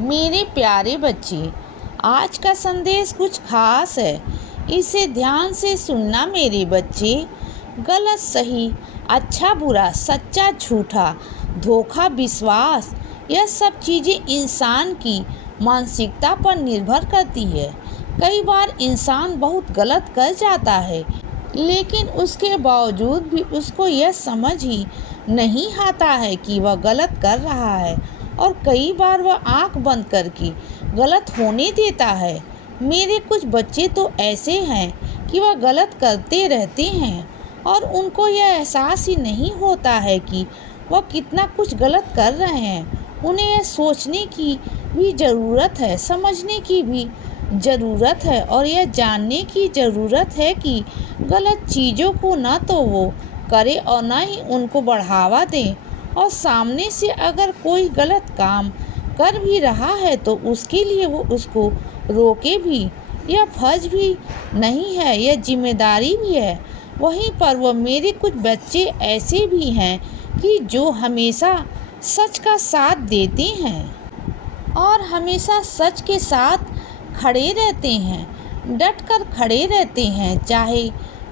मेरे प्यारे बच्चे, आज का संदेश कुछ खास है। इसे ध्यान से सुनना मेरे बच्चे। गलत सही, अच्छा बुरा, सच्चा झूठा, धोखा विश्वास, यह सब चीज़ें इंसान की मानसिकता पर निर्भर करती है। कई बार इंसान बहुत गलत कर जाता है, लेकिन उसके बावजूद भी उसको यह समझ ही नहीं आता है कि वह गलत कर रहा है, और कई बार वह आंख बंद करके गलत होने देता है। मेरे कुछ बच्चे तो ऐसे हैं कि वह गलत करते रहते हैं और उनको यह एहसास ही नहीं होता है कि वह कितना कुछ गलत कर रहे हैं। उन्हें यह सोचने की भी ज़रूरत है, समझने की भी ज़रूरत है और यह जानने की ज़रूरत है कि गलत चीज़ों को न तो वो करे और न ही उनको बढ़ावा दें। और सामने से अगर कोई गलत काम कर भी रहा है तो उसके लिए वो उसको रोके भी। यह फर्ज भी नहीं है, यह जिम्मेदारी भी है। वहीं पर वो मेरे कुछ बच्चे ऐसे भी हैं कि जो हमेशा सच का साथ देते हैं और हमेशा सच के साथ खड़े रहते हैं, डट कर खड़े रहते हैं, चाहे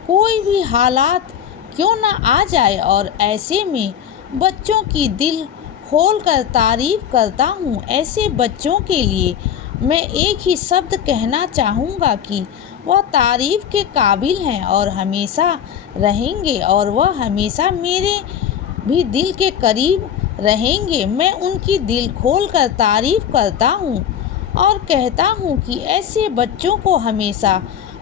कोई भी हालात क्यों ना आ जाए। और ऐसे में बच्चों की दिल खोल कर तारीफ करता हूँ। ऐसे बच्चों के लिए मैं एक ही शब्द कहना चाहूँगा कि वह तारीफ के काबिल हैं और हमेशा रहेंगे, और वह हमेशा मेरे भी दिल के करीब रहेंगे। मैं उनकी दिल खोल कर तारीफ करता हूँ और कहता हूँ कि ऐसे बच्चों को हमेशा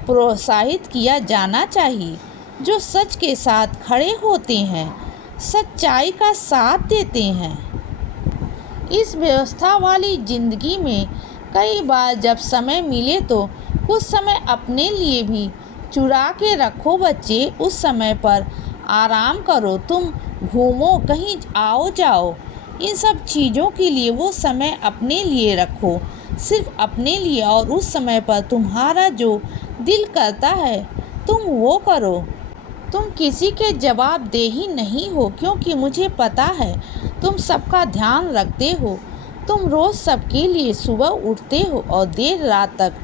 प्रोत्साहित किया जाना चाहिए, जो सच के साथ खड़े होते हैं, सच्चाई का साथ देते हैं। इस व्यवस्था वाली ज़िंदगी में कई बार जब समय मिले तो कुछ समय अपने लिए भी चुरा के रखो बच्चे। उस समय पर आराम करो, तुम घूमो, कहीं आओ जाओ, इन सब चीज़ों के लिए वो समय अपने लिए रखो, सिर्फ अपने लिए। और उस समय पर तुम्हारा जो दिल करता है तुम वो करो। तुम किसी के जवाबदेही नहीं हो, क्योंकि मुझे पता है तुम सबका ध्यान रखते हो। तुम रोज़ सबके लिए सुबह उठते हो और देर रात तक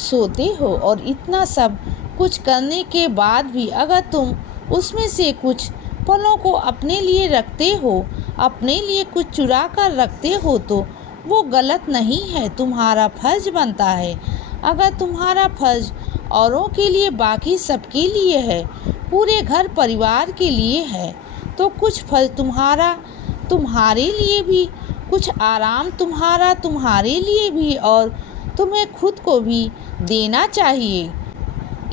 सोते हो, और इतना सब कुछ करने के बाद भी अगर तुम उसमें से कुछ पलों को अपने लिए रखते हो, अपने लिए कुछ चुरा कर रखते हो, तो वो गलत नहीं है, तुम्हारा फर्ज बनता है। अगर तुम्हारा फर्ज औरों के लिए, बाकी सबके लिए है, पूरे घर परिवार के लिए है, तो कुछ फर्ज तुम्हारा तुम्हारे लिए भी, कुछ आराम तुम्हारे लिए भी, और तुम्हें खुद को भी देना चाहिए।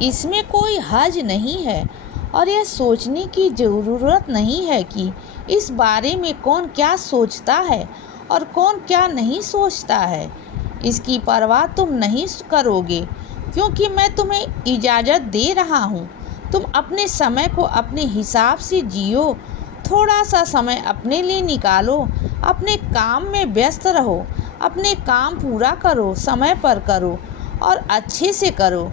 इसमें कोई हर्ज नहीं है, और यह सोचने की ज़रूरत नहीं है कि इस बारे में कौन क्या सोचता है और कौन क्या नहीं सोचता है। इसकी परवाह तुम नहीं करोगे, क्योंकि मैं तुम्हें इजाज़त दे रहा हूँ। तुम अपने समय को अपने हिसाब से जियो, थोड़ा सा समय अपने लिए निकालो, अपने काम में व्यस्त रहो, अपने काम पूरा करो, समय पर करो और अच्छे से करो,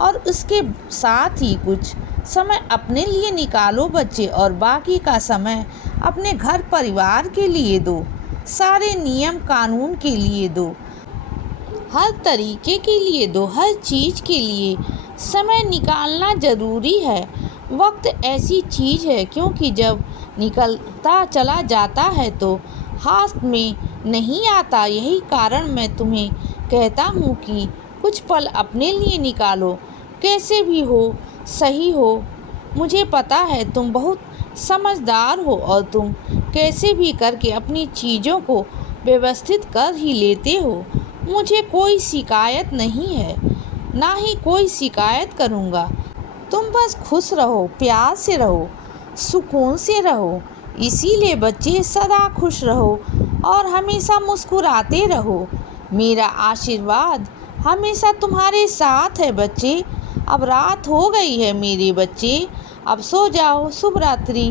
और उसके साथ ही कुछ समय अपने लिए निकालो बच्चे, और बाकी का समय अपने घर परिवार के लिए दो, सारे नियम कानून के लिए दो, हर तरीके के लिए दो, हर चीज़ के लिए समय निकालना ज़रूरी है। वक्त ऐसी चीज़ है, क्योंकि जब निकलता चला जाता है तो हाथ में नहीं आता। यही कारण मैं तुम्हें कहता हूँ कि कुछ पल अपने लिए निकालो, कैसे भी हो, सही हो। मुझे पता है तुम बहुत समझदार हो और तुम कैसे भी करके अपनी चीज़ों को व्यवस्थित कर ही लेते हो। मुझे कोई शिकायत नहीं है, ना ही कोई शिकायत करूँगा। तुम बस खुश रहो, प्यार से रहो, सुकून से रहो। इसीलिए बच्चे सदा खुश रहो और हमेशा मुस्कुराते रहो। मेरा आशीर्वाद हमेशा तुम्हारे साथ है बच्चे। अब रात हो गई है मेरे बच्चे, अब सो जाओ। शुभ रात्रि।